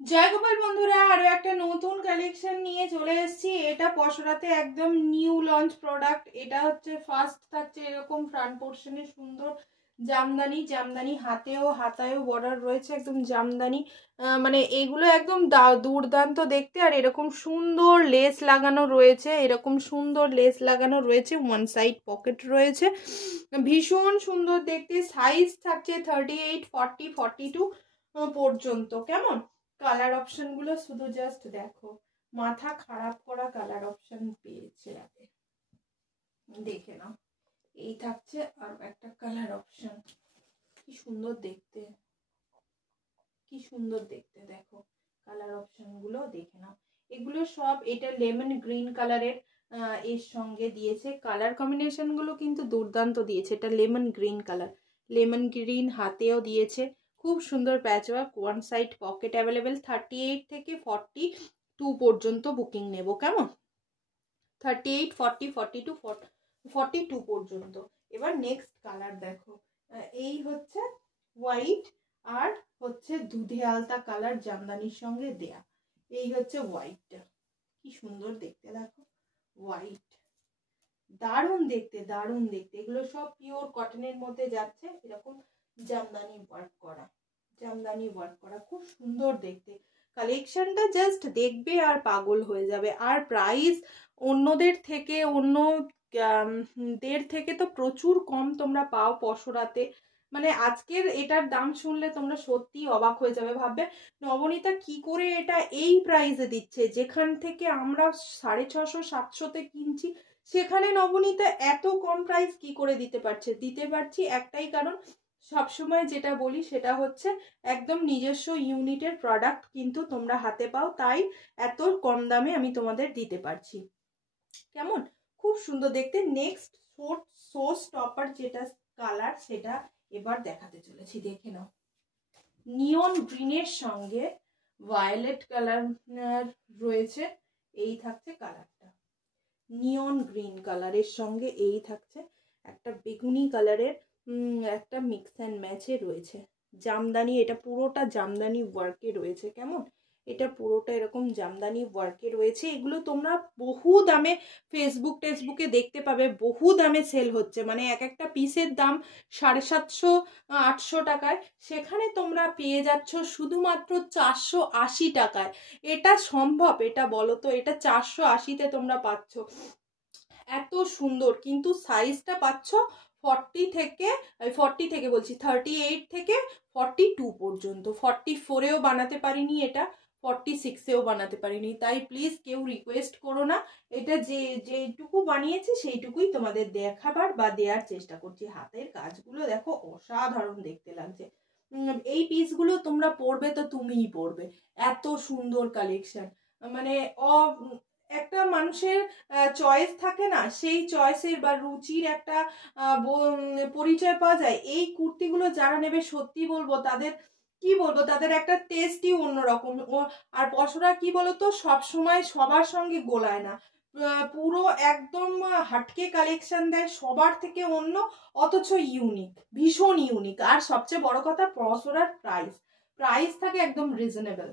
জয় গোপাল বন্ধুরা, আরো একটা নতুন কালেকশন নিয়ে চলে এসেছি। এটা পসরাতে একদম নিউ লঞ্চ প্রোডাক্ট। এটা হচ্ছে ফার্স্ট থাকছে এরকম ফ্রন্ট পোর্শনে সুন্দর জামদানি, জামদানি হাতায়ও বর্ডার রয়েছে, একদম জামদানি। মানে এগুলো একদম দুর্দান্ত দেখতে। আর এরকম সুন্দর লেস লাগানো রয়েছে, এরকম সুন্দর লেস লাগানো রয়েছে, ওয়ান সাইড পকেট রয়েছে, ভীষণ সুন্দর দেখতে। সাইজ থাকছে 38, 40, 42 পর্যন্ত। কেমন কালার অপশন গুলো শুধু জাস্ট দেখো, মাথা খারাপ করা কালার অপশন পেয়েছে। দেখে নাও, এই থাকছে আর একটা কালার অপশন। কি সুন্দর দেখতে, কি সুন্দর দেখতে, দেখো কালার অপশন গুলো দেখে নাও। এগুলো সব, এটা লেমন গ্রিন কালারের এর সঙ্গে দিয়েছে। কালার কম্বিনেশন গুলো কিন্তু দুর্দান্ত দিয়েছে। এটা lemon green colour, lemon green হাতেও দিয়েছে, খুব সুন্দর patchwork. One side pocket available. 38 থেকে 42 পর্যন্ত বুকিং নেব। কেমন 38, 40, 42, 42 পর্যন্ত। এবার নেক্সট কালার দেখো, এই হচ্ছে হোয়াইট আর হচ্ছে দুধে আলতা কালার জামদানির সঙ্গে দেয়া। এই হচ্ছে হোয়াইটটা, কি সুন্দর দেখতে দেখো। হোয়াইট দারুণ দেখতে, দারুণ দেখতে। এগুলো সব পিওর কটনের মধ্যে যাচ্ছে, এরকম জামদানি ওয়ার্ক করা, জামদানি ওয়ার্ক করা, খুব সুন্দর দেখতে। কালেকশনটা জাস্ট দেখবে আর পাগল হয়ে যাবে। আর প্রাইস অন্যদের থেকে, দের থেকে তো প্রচুর কম তোমরা পাও পসরাতে। মানে আজকের এটার দাম শুনলে তোমরা সত্যি অবাক হয়ে যাবে, ভাববে নবনীতা কি করে এটা এই প্রাইসে দিচ্ছে, যেখান থেকে আমরা 650, 700-তে কিনছি, সেখানে নবনীতা এত কম প্রাইস কি করে দিতে পারছে। দিতে পারছি একটাই কারণ, সবসময় যেটা বলি সেটা হচ্ছে একদম নিজস্ব ইউনিটের প্রোডাক্ট কিন্তু তোমরা হাতে পাও, তাই এত কম দামে আমি তোমাদের দিতে পারছি। কেমন খুব সুন্দর দেখতে। নেক্সট শো স্টপার যেটা কালার, সেটা এবার দেখাতে চলেছি, দেখে নাও। নিয়ন গ্রিনের সঙ্গে ভায়োলেট কালার রয়েছে, এই থাকছে কালারটা। নিয়ন গ্রিন কালারের সঙ্গে এই থাকছে একটা বেগুনি কালারের, একটা মিক্স অ্যান্ড ম্যাচে রয়েছে জামদানি। এটা পুরোটা জামদানি ওয়ার্কে রয়েছে। কেমন এটা পুরোটা এরকম জামদানি ওয়ার্কে রয়েছে। এগুলো তোমরা বহু দামে ফেসবুকে দেখতে পাবে, বহু দামে সেল হচ্ছে। মানে এক একটা পিসের দাম 750, 800 টাকায়, সেখানে তোমরা পেয়ে যাচ্ছ শুধুমাত্র 480 টাকায়। এটা সম্ভব? এটা বলো তো, এটা 480-তে তোমরা পাচ্ছ। এত সুন্দর, কিন্তু সাইজটা পাচ্ছ 40 থেকে বলছি 38 থেকে 42 পর্যন্ত। 44-এও বানাতে পারিনি, এটা 46-এও বানাতে পারিনি। তাই প্লিজ কেউ রিকোয়েস্ট করো না। এটা যেটুকু বানিয়েছি সেইটুকুই তোমাদের দেখাবার বা দেওয়ার চেষ্টা করছি। হাতের কাজগুলো দেখো, অসাধারণ দেখতে লাগছে। এই পিসগুলো তোমরা পরবে তো তুমিই পরবে, এত সুন্দর কালেকশন। মানে একটা মানুষের চয়েস থাকে না, সেই চয়েসের বা রুচির একটা পরিচয় পাওয়া যায়। এই কুর্তিগুলো যারা নেবে, সত্যি বলবো তাদের, কি বলবো, তাদের একটা টেস্টই অন্যরকম। আর পসরা কি বলতো, সব সময় সবার সঙ্গে গোলায় না, পুরো একদম হাটকে কালেকশন দেয়, সবার থেকে অন্য, অথচ ইউনিক, ভীষণ ইউনিক। আর সবচেয়ে বড় কথা, পসরার প্রাইস থাকে একদম রিজনেবল।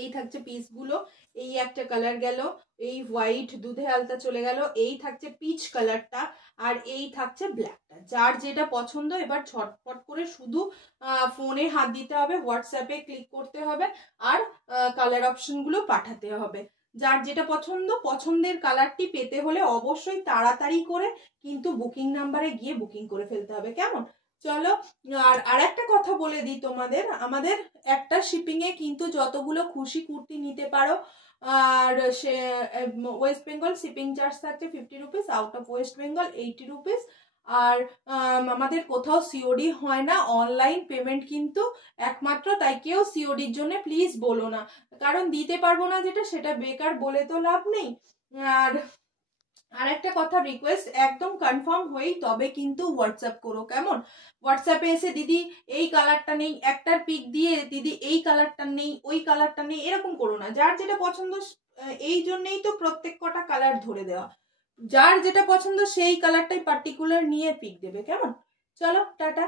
এই থাকছে পিসগুলো। এই একটা কালার গেল, এই হোয়াইট দুধে আলতা চলে গেল, এই থাকছে পিচ কালারটা, আর এই থাকছে ব্ল্যাকটা। যার যেটা পছন্দ এবার ছটফট করে শুধু ফোনে হাত দিতে হবে, হোয়াটসঅ্যাপে ক্লিক করতে হবে, আর কালার অপশনগুলো পাঠাতে হবে। যার যেটা পছন্দ, পছন্দের কালারটি পেতে হলে অবশ্যই তাড়াতাড়ি করে কিন্তু বুকিং নাম্বারে গিয়ে বুকিং করে ফেলতে হবে। কেমন চলো, আর একটা কথা বলে দিই তোমাদের, আমাদের একটা শিপিং এ কিন্তু যতগুলো খুশি কুর্তি নিতে পারো। আর সে ওয়েস্ট বেঙ্গল শিপিং চার্জ থাকছে 50 rupees, out of West Bengal 80 rupees. আর আমাদের কোথাও সিওডি হয় না, অনলাইন পেমেন্ট কিন্তু একমাত্র। তাই কেউ সিওডির জন্য প্লিজ বলো না, কারণ দিতে পারবো না যেটা, সেটা বেকার বলে তো লাভ নেই। আর একটা কথা রিকোয়েস্ট, একদম কনফার্ম হয়েই তবে কিন্তু হোয়াটসঅ্যাপ করো। কেমন হোয়াটসঅ্যাপে এসে দিদি এই কালারটা নেই, একটার পিক দিয়ে দিদি এই কালারটা নেই, ওই কালারটা নেই, এরকম করো না। যার যেটা পছন্দ, এই জন্যই তো প্রত্যেক কটা কালার ধরে দেওয়া, যার যেটা পছন্দ সেই কালারটাই পার্টিকুলার নিয়ে পিক দেবে। কেমন চলো, টাটা।